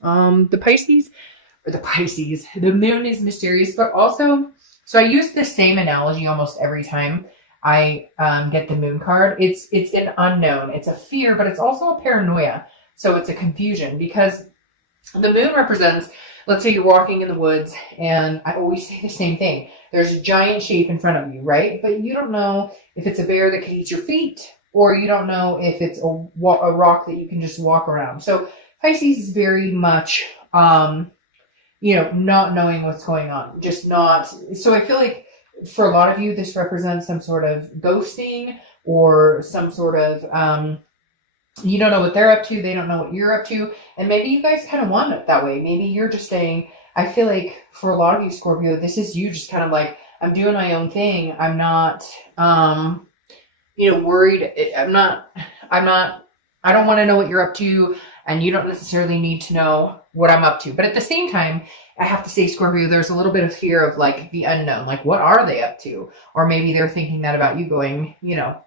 The moon is mysterious, but also, so I use the same analogy almost every time I get the moon card. It's an unknown. It's a fear, but it's also a paranoia. So it's a confusion because the moon represents, let's say you're walking in the woods, and I always say the same thing. There's a giant shape in front of you, right? But you don't know if it's a bear that could eat your feet, or you don't know if it's a rock that you can just walk around. So Pisces is very much, not knowing what's going on, just not. So I feel like for a lot of you, this represents some sort of ghosting or some sort of, you don't know what they're up to. They don't know what you're up to. And maybe you guys kind of want it that way. Maybe you're just saying, I feel like for a lot of you, Scorpio, this is you just kind of like, I'm doing my own thing. I'm not, worried. I don't want to know what you're up to. And you don't necessarily need to know what I'm up to. But at the same time, I have to say, Scorpio, there's a little bit of fear of like the unknown. Like, what are they up to? Or maybe they're thinking that about you going,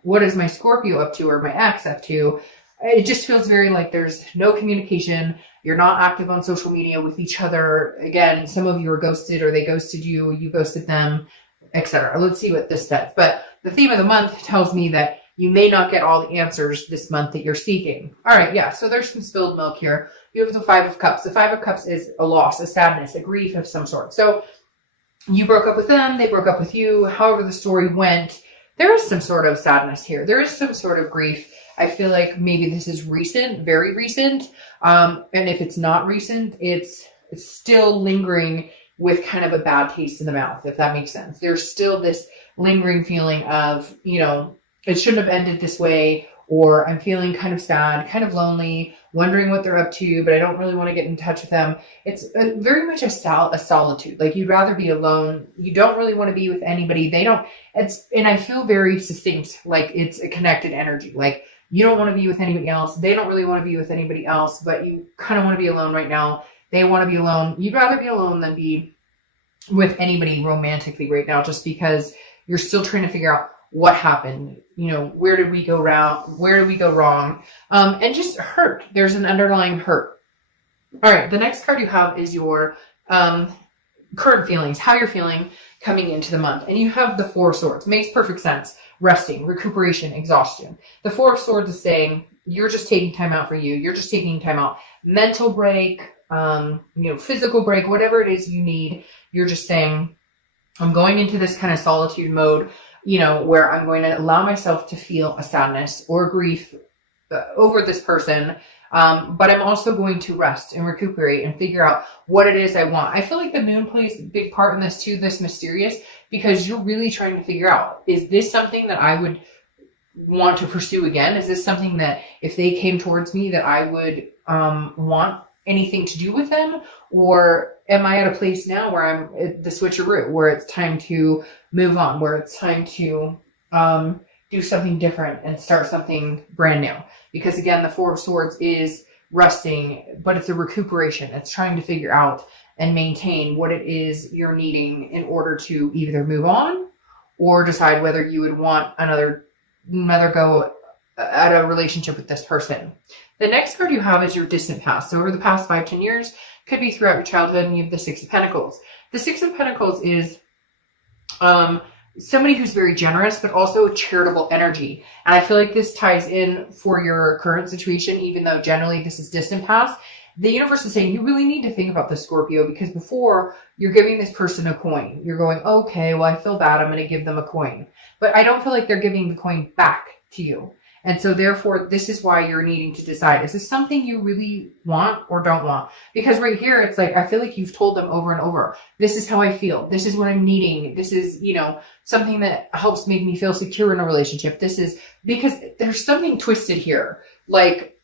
what is my Scorpio up to or my ex up to? It just feels very like there's no communication. You're not active on social media with each other. Again, some of you are ghosted or they ghosted you, you ghosted them, etc. Let's see what this says. But the theme of the month tells me that you may not get all the answers this month that you're seeking. All right, yeah, so there's some spilled milk here. You have the Five of Cups. The Five of Cups is a loss, a sadness, a grief of some sort. So you broke up with them, they broke up with you. However the story went, there is some sort of sadness here. There is some sort of grief. I feel like maybe this is recent, very recent. And if it's not recent, it's still lingering with kind of a bad taste in the mouth, if that makes sense. There's still this lingering feeling of, it shouldn't have ended this way, or I'm feeling kind of sad, kind of lonely, wondering what they're up to, but I don't really want to get in touch with them. It's very much a solitude. Like, you'd rather be alone. You don't really want to be with anybody. And I feel very succinct, like it's a connected energy. Like, you don't want to be with anybody else. They don't really want to be with anybody else, but you kind of want to be alone right now. They want to be alone. You'd rather be alone than be with anybody romantically right now, just because you're still trying to figure out what happened. Where did we go wrong? Where did we go wrong? And just hurt. There's an underlying hurt. All right. The next card you have is your current feelings, how you're feeling coming into the month. And you have the Four of Swords. Makes perfect sense. Resting, recuperation, exhaustion. The Four of Swords is saying you're just taking time out for you. You're just taking time out. Mental break, physical break, whatever it is you need. You're just saying, I'm going into this kind of solitude mode, where I'm going to allow myself to feel a sadness or grief over this person. But I'm also going to rest and recuperate and figure out what it is I want. I feel like the moon plays a big part in this too, this mysterious, because you're really trying to figure out, is this something that I would want to pursue again? Is this something that if they came towards me that I would want anything to do with them? Or am I at a place now where I'm at the switcheroo, where it's time to move on, where it's time to do something different and start something brand new? Because again, the Four of Swords is resting, but it's a recuperation. It's trying to figure out and maintain what it is you're needing in order to either move on or decide whether you would want another go at a relationship with this person. The next card you have is your distant past. So over the past 5-10 years, could be throughout your childhood, and you have the Six of Pentacles. The Six of Pentacles is somebody who's very generous, but also charitable energy. And I feel like this ties in for your current situation, even though generally this is distant past. The universe is saying you really need to think about this, Scorpio, because before you're giving this person a coin. You're going, okay, well, I feel bad. I'm going to give them a coin. But I don't feel like they're giving the coin back to you. And so therefore, this is why you're needing to decide, is this something you really want or don't want? Because right here, it's like, I feel like you've told them over and over, this is how I feel. This is what I'm needing. This is, something that helps make me feel secure in a relationship. This is because there's something twisted here. Like,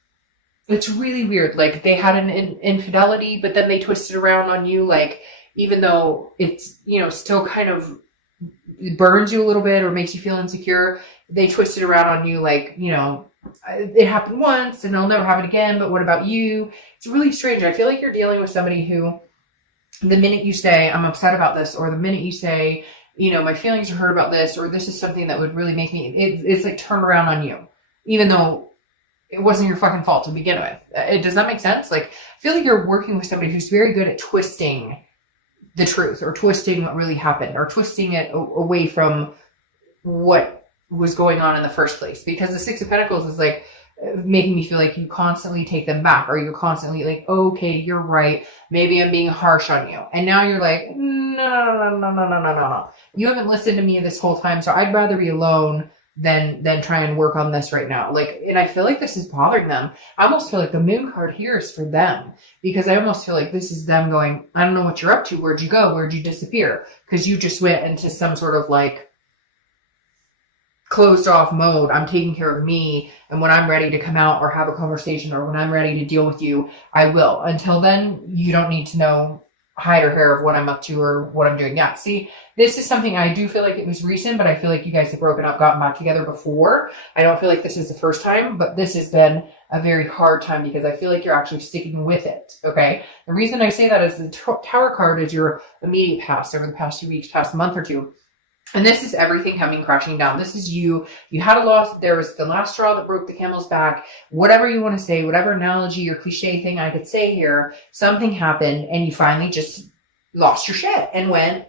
it's really weird. Like, they had an infidelity, but then they twisted around on you. Like, even though it's, still kind of burns you a little bit or makes you feel insecure, they twisted around on you like, it happened once and it'll never happen again, but what about you? It's really strange. I feel like you're dealing with somebody who, the minute you say, I'm upset about this, or the minute you say, my feelings are hurt about this, or this is something that would really make me, it's like turn around on you. Even though it wasn't your fucking fault to begin with. Does that make sense? Like, I feel like you're working with somebody who's very good at twisting the truth, or twisting what really happened, or twisting it away from what was going on in the first place. Because the Six of Pentacles is like making me feel like you constantly take them back, or you're constantly like, okay, you're right, maybe I'm being harsh on you. And now you're like, no. You haven't listened to me this whole time, so I'd rather be alone than try and work on this right now. Like, and I feel like this is bothering them. I almost feel like the Moon card here is for them, because I almost feel like this is them going, I don't know what you're up to. Where'd you go? Where'd you disappear? Because you just went into some sort of like closed off mode. I'm taking care of me, and when I'm ready to come out or have a conversation, or when I'm ready to deal with you, I will. Until then, you don't need to know hide or hair of what I'm up to or what I'm doing. Yeah, see, this is something I do feel like it was recent, but I feel like you guys have broken up, gotten back together before. I don't feel like this is the first time, but this has been a very hard time, because I feel like you're actually sticking with it, okay? The reason I say that is the Tower card is your immediate past, over the past few weeks, past month or two. And this is everything coming crashing down. This is you. You had a loss. There was the last straw that broke the camel's back. Whatever you want to say, whatever analogy or cliche thing I could say here, something happened and you finally just lost your shit and went,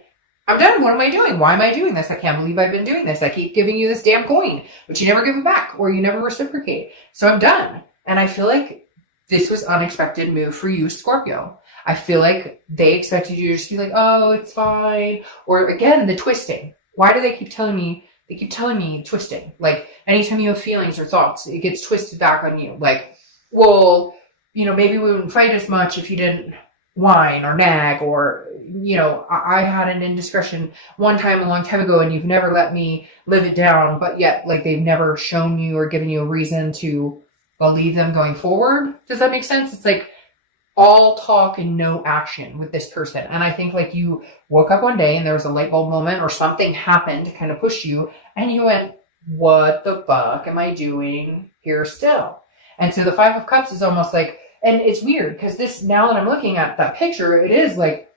I'm done. What am I doing? Why am I doing this? I can't believe I've been doing this. I keep giving you this damn coin, but you never give it back, or you never reciprocate. So I'm done. And I feel like this was unexpected move for you, Scorpio. I feel like they expected you to just be like, oh, it's fine. Or again, the twisting. Why do they keep telling me? They keep telling me twisting. Like, anytime you have feelings or thoughts, it gets twisted back on you. Like, well, you know, maybe we wouldn't fight as much if you didn't whine or nag, or, you know, I had an indiscretion one time a long time ago and you've never let me live it down, but yet, like, they've never shown you or given you a reason to believe them going forward. Does that make sense? It's like all talk and no action with this person. And I think like you woke up one day and there was a light bulb moment or something happened to kind of push you, and you went, what the fuck am I doing here still? And so the Five of Cups is almost like, and it's weird because this, now that I'm looking at that picture, it is like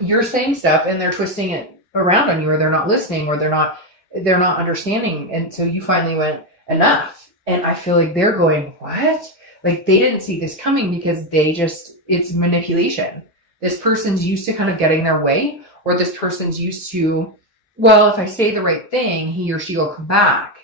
you're saying stuff and they're twisting it around on you, or they're not listening, or they're not understanding. And so you finally went, enough. And I feel like they're going, what? Like, they didn't see this coming, because it's manipulation. This person's used to kind of getting their way, or this person's used to, well, if I say the right thing, he or she will come back.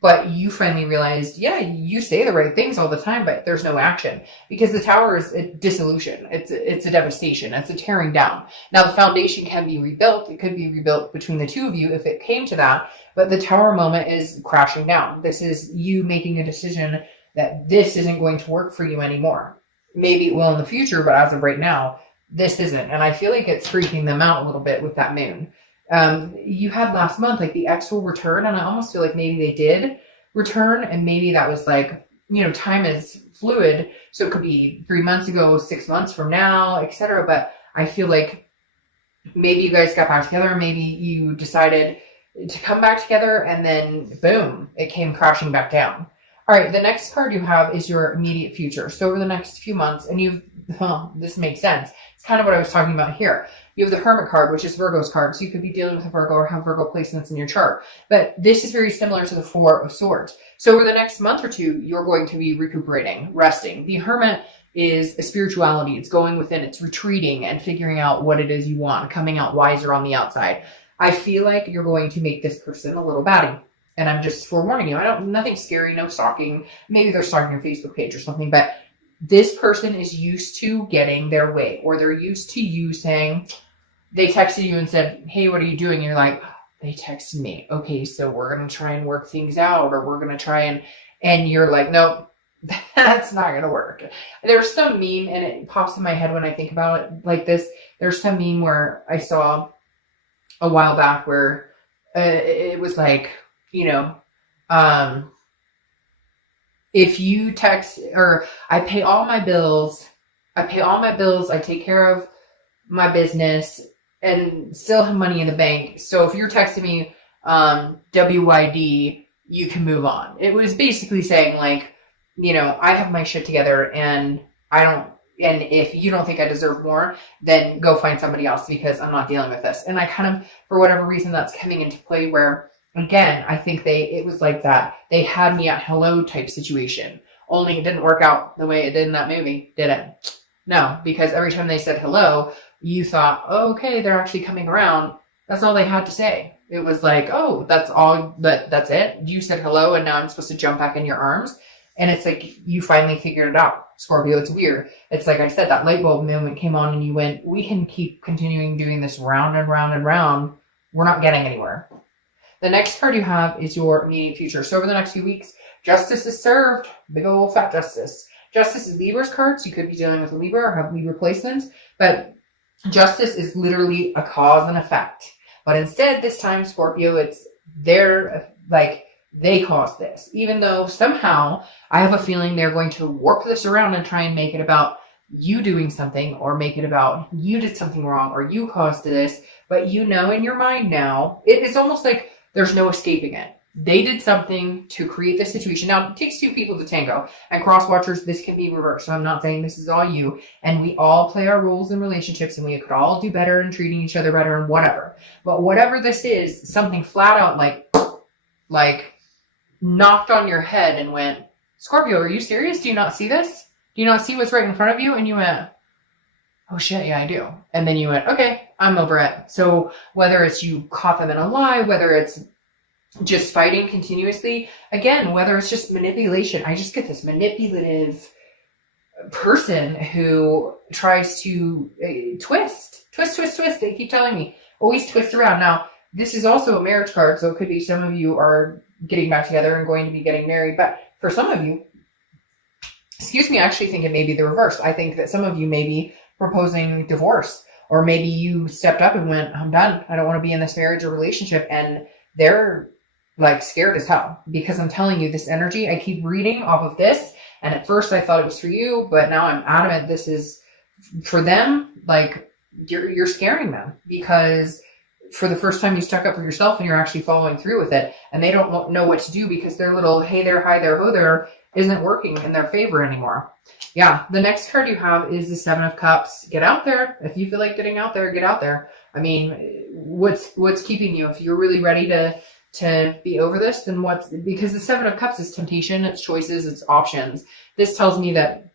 But you finally realized, yeah, you say the right things all the time, but there's no action, because the Tower is a dissolution. It's a devastation. It's a tearing down. Now, the foundation can be rebuilt. It could be rebuilt between the two of you if it came to that. But the Tower moment is crashing down. This is you making a decision that this isn't going to work for you anymore. Maybe it will in the future, but as of right now, this isn't. And I feel like it's freaking them out a little bit with that moon. You had last month, like, the ex will return, and I almost feel like maybe they did return, and maybe that was like, you know, time is fluid, so it could be 3 months ago, 6 months from now, etc. But I feel like maybe you guys got back together, maybe you decided to come back together, and then boom, it came crashing back down. All right, the next card you have is your immediate future. So over the next few months, and this makes sense. It's kind of what I was talking about here. You have the Hermit card, which is Virgo's card. So you could be dealing with a Virgo or have Virgo placements in your chart. But this is very similar to the Four of Swords. So over the next month or two, you're going to be recuperating, resting. The Hermit is a spirituality. It's going within, it's retreating and figuring out what it is you want, coming out wiser on the outside. I feel like you're going to make this person a little batty. And I'm just forewarning you. Nothing scary, no stalking. Maybe they're stalking your Facebook page or something, but this person is used to getting their way, or they're used to you saying, they texted you and said, hey, what are you doing? And you're like, they texted me. Okay, so we're going to try and work things out, or we're going to try and you're like, nope, that's not going to work. There's some meme, and it pops in my head when I think about it like this. There's some meme where I saw a while back where it was like, you know, if you text, or I pay all my bills, I take care of my business and still have money in the bank. So if you're texting me, WYD, you can move on. It was basically saying, like, you know, I have my shit together, and and if you don't think I deserve more, then go find somebody else, because I'm not dealing with this. And I kind of, for whatever reason, that's coming into play where, again, I think it was like that. They had me at hello type situation, Only it didn't work out the way it did in that movie, did it? No, because every time they said hello, you thought, oh, okay, they're actually coming around. That's all they had to say. It was like, oh, that's all, that's it. You said hello and now I'm supposed to jump back in your arms. And it's like, you finally figured it out. Scorpio, it's weird. It's like I said, that light bulb moment came on and you went, we can keep continuing doing this round and round and round. We're not getting anywhere. The next card you have is your immediate future. So over the next few weeks, justice is served. Big old fat justice. Justice is Libra's card, so you could be dealing with a Libra or have Libra placements. But justice is literally a cause and effect. But instead, this time, Scorpio, it's their, like, they caused this. Even though somehow I have a feeling they're going to warp this around and try and make it about you doing something or make it about you did something wrong or you caused this. But you know in your mind now, it's almost like there's no escaping it. They did something to create this situation. Now, it takes two people to tango. And cross watchers, this can be reversed. So I'm not saying this is all you. And we all play our roles in relationships and we could all do better and treating each other better and whatever. But whatever this is, something flat out like knocked on your head and went, Scorpio, are you serious? Do you not see this? Do you not see what's right in front of you? And you went, oh shit, yeah, I do. And then you went, okay, I'm over it. So whether it's you caught them in a lie, whether it's just fighting continuously, again, whether it's just manipulation, I just get this manipulative person who tries to twist. They keep telling me, always twist around. Now, this is also a marriage card, so it could be some of you are getting back together and going to be getting married. But for some of you, I actually think it may be the reverse. I think that some of you may be proposing divorce, or maybe you stepped up and went, I'm done. I don't want to be in this marriage or relationship. And they're like scared as hell because I'm telling you this energy, I keep reading off of this. And at first I thought it was for you, but now I'm adamant this is for them. Like you're scaring them because for the first time you stuck up for yourself and you're actually following through with it. And they don't know what to do because their little, hey there, hi there, ho there isn't working in their favor anymore. Yeah. The next card you have is the Seven of Cups. Get out there. If you feel like getting out there, get out there. I mean, what's keeping you? If you're really ready to be over this, then because the Seven of Cups is temptation, it's choices, it's options. This tells me that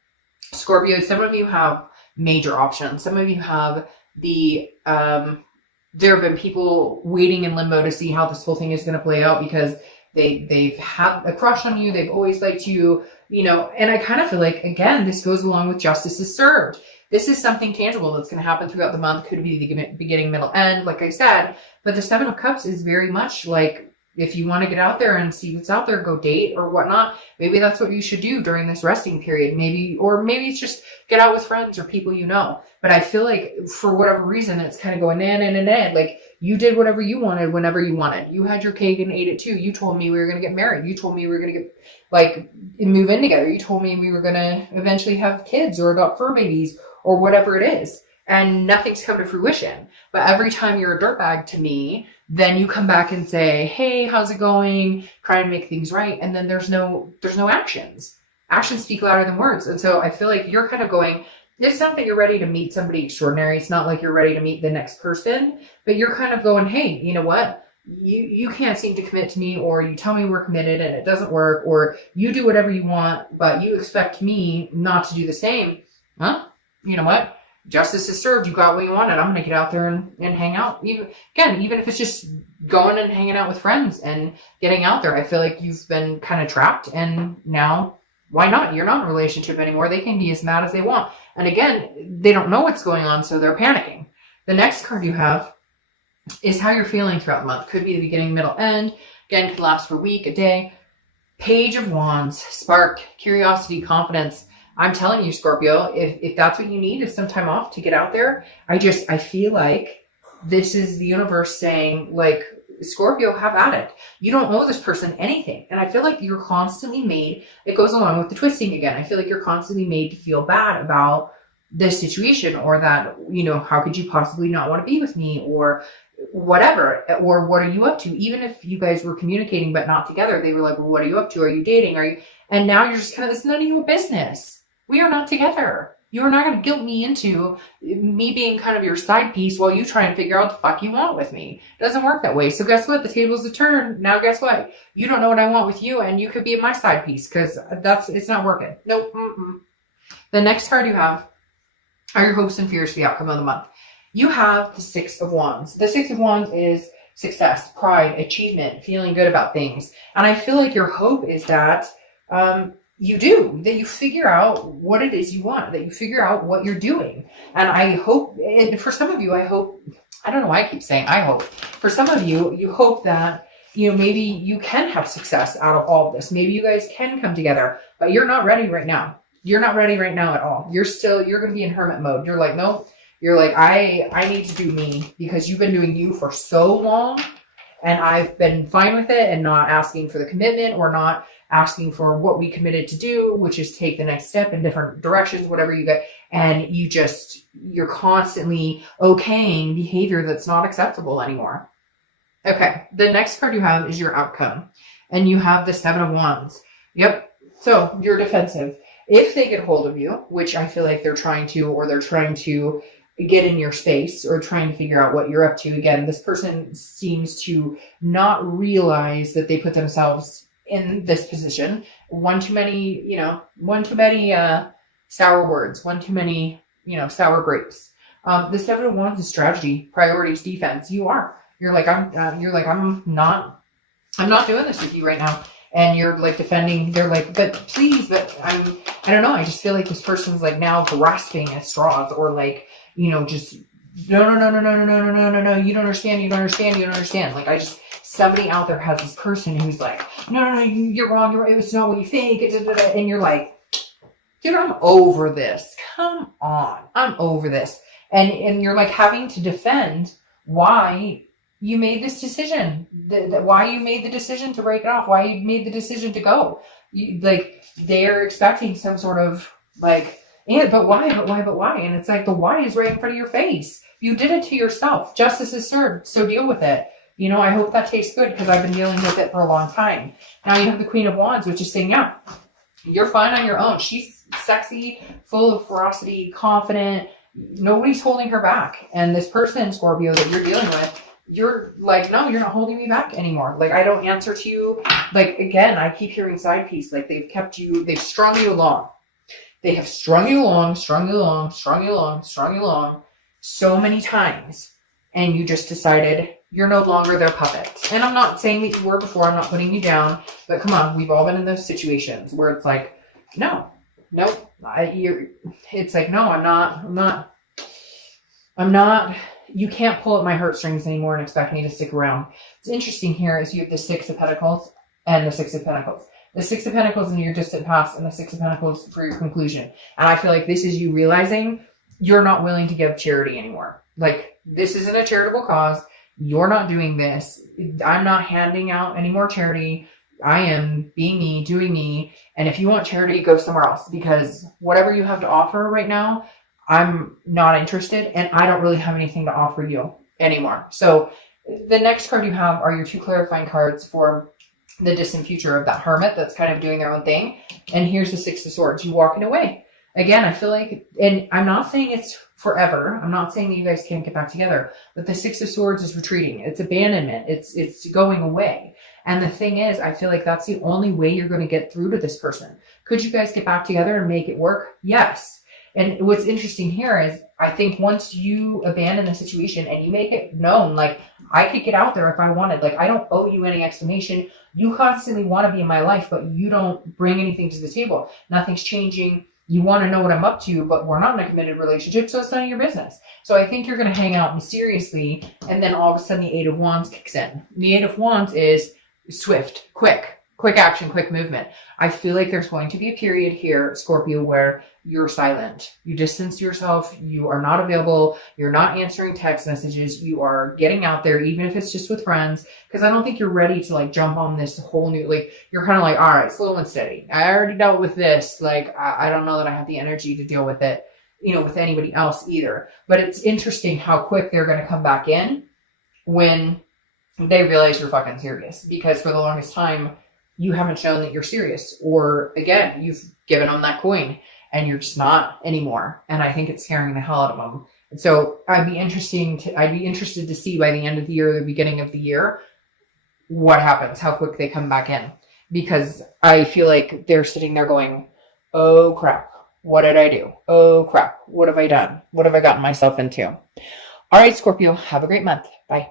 Scorpio, some of you have major options. Some of you have there have been people waiting in limbo to see how this whole thing is going to play out because they've had a crush on you. They've always liked you, and I kind of feel like, again, this goes along with justice is served. This is something tangible that's going to happen throughout the month. Could be the beginning, middle, end, like I said. But the Seven of Cups is very much like, if you want to get out there and see what's out there, go date or whatnot. Maybe that's what you should do during this resting period. Maybe it's just get out with friends or people you know. But I feel like for whatever reason, it's kind of going nah. Like you did whatever you wanted whenever you wanted. You had your cake and ate it too. You told me we were going to get married. You told me we were going to get move in together. You told me we were going to eventually have kids or adopt fur babies or whatever it is. And nothing's come to fruition. But every time you're a dirtbag to me, then you come back and say, hey, how's it going? Try and make things right. And then there's no actions. Actions speak louder than words. And so I feel like you're kind of going, it's not that you're ready to meet somebody extraordinary. It's not like you're ready to meet the next person, but you're kind of going, hey, you know what? You can't seem to commit to me, or you tell me we're committed and it doesn't work, or you do whatever you want, but you expect me not to do the same. Huh? You know what? Justice is served. You got what you wanted. I'm going to get out there and hang out. Even if it's just going and hanging out with friends and getting out there. I feel like you've been kind of trapped, and now why not? You're not in a relationship anymore. They can be as mad as they want. And again, they don't know what's going on, so they're panicking. The next card you have is how you're feeling throughout the month. Could be the beginning, middle, end. Again, could last for a week, a day. Page of Wands, spark, curiosity, confidence. I'm telling you, Scorpio, if that's what you need is some time off to get out there. I feel like this is the universe saying, like, Scorpio, have at it. You don't owe this person anything. And I feel like you're constantly made, it goes along with the twisting again. I feel like you're constantly made to feel bad about this situation, or that, how could you possibly not want to be with me, or whatever, or what are you up to? Even if you guys were communicating but not together, they were like, well, what are you up to? Are you dating? And now you're just kind of, it's none of your business. We are not together. You are not going to guilt me into me being kind of your side piece while you try and figure out what the fuck you want with me. It doesn't work that way. So guess what? The tables have turned. Now guess what? You don't know what I want with you, and you could be my side piece because it's not working. Nope. Mm-mm. The next card you have are your hopes and fears for the outcome of the month. You have the Six of Wands. The Six of Wands is success, pride, achievement, feeling good about things. And I feel like your hope is that that you figure out what it is you want, that you figure out what you're doing. And I hope, and for some of you, I don't know why I keep saying I hope. For some of you, you hope that, maybe you can have success out of all of this. Maybe you guys can come together, but you're not ready right now. You're not ready right now at all. You're going to be in hermit mode. You're like, no, you're like, I need to do me because you've been doing you for so long and I've been fine with it and not asking for the commitment or not asking for what we committed to do, which is take the next step in different directions, whatever you get. And you're constantly okaying behavior that's not acceptable anymore. Okay. The next card you have is your outcome, and you have the Seven of Wands. Yep. So you're defensive. If they get hold of you, which I feel like they're trying to get in your space or trying to figure out what you're up to. Again, this person seems to not realize that they put themselves in this position. One too many sour words, one too many, sour grapes. The Seven of Wands is strategy, priorities, defense. You're like, I'm not doing this with you right now. And you're like defending, they're like, but please, but I don't know. I just feel like this person's like now grasping at straws or like, just no. You don't understand. Like somebody out there has this person who's like, no, you're wrong. It's not what you think. And you're like, dude, I'm over this. Come on. I'm over this. And you're like having to defend why you made this decision, why you made the decision to break it off, why you made the decision to go. They're expecting some sort of like, but why? And it's like the why is right in front of your face. You did it to yourself. Justice is served, so deal with it. I hope that tastes good because I've been dealing with it for a long time. Now you have the Queen of Wands, which is saying, yeah, you're fine on your own. She's sexy, full of ferocity, confident. Nobody's holding her back. And this person, Scorpio, that you're dealing with, you're like, no, you're not holding me back anymore. Like, I don't answer to you. Like, again, I keep hearing side piece. Like, they've strung you along. They have strung you along so many times. And you just decided you're no longer their puppet. And I'm not saying that you were before. I'm not putting you down. But come on, we've all been in those situations where it's like, no, it's like, no, I'm not. You can't pull at my heartstrings anymore and expect me to stick around. What's interesting here is you have the Six of Pentacles and the Six of Pentacles. The Six of Pentacles in your distant past and the Six of Pentacles for your conclusion. And I feel like this is you realizing you're not willing to give charity anymore. Like, this isn't a charitable cause. You're not doing this. I'm not handing out any more charity. I am being me, doing me. And if you want charity, go somewhere else because whatever you have to offer right now, I'm not interested and I don't really have anything to offer you anymore. So the next card you have are your two clarifying cards for the distant future of that hermit that's kind of doing their own thing. And here's the Six of Swords. You walking away. Again, I feel like, and I'm not saying it's forever. I'm not saying that you guys can't get back together, but the Six of Swords is retreating. It's abandonment. It's going away. And the thing is, I feel like that's the only way you're going to get through to this person. Could you guys get back together and make it work? Yes. And what's interesting here is I think once you abandon the situation and you make it known, like I could get out there if I wanted, like I don't owe you any explanation. You constantly want to be in my life, but you don't bring anything to the table. Nothing's changing. You want to know what I'm up to, but we're not in a committed relationship, so it's none of your business. So I think you're going to hang out mysteriously, and then all of a sudden the Eight of Wands kicks in. The Eight of Wands is swift, quick action, quick movement. I feel like there's going to be a period here, Scorpio, where you're silent. You distance yourself. You are not available. You're not answering text messages. You are getting out there, even if it's just with friends, because I don't think you're ready to like jump on this whole new, like you're kind of like, all right, slow and steady. I already dealt with this. Like, I don't know that I have the energy to deal with it, with anybody else either. But it's interesting how quick they're going to come back in when they realize you're fucking serious, because for the longest time, you haven't shown that you're serious, or again, you've given them that coin and you're just not anymore. And I think it's scaring the hell out of them. And so I'd be interested to see by the end of the year, or the beginning of the year, what happens, how quick they come back in. Because I feel like they're sitting there going, oh crap, what did I do? Oh crap, what have I done? What have I gotten myself into? All right, Scorpio, have a great month. Bye.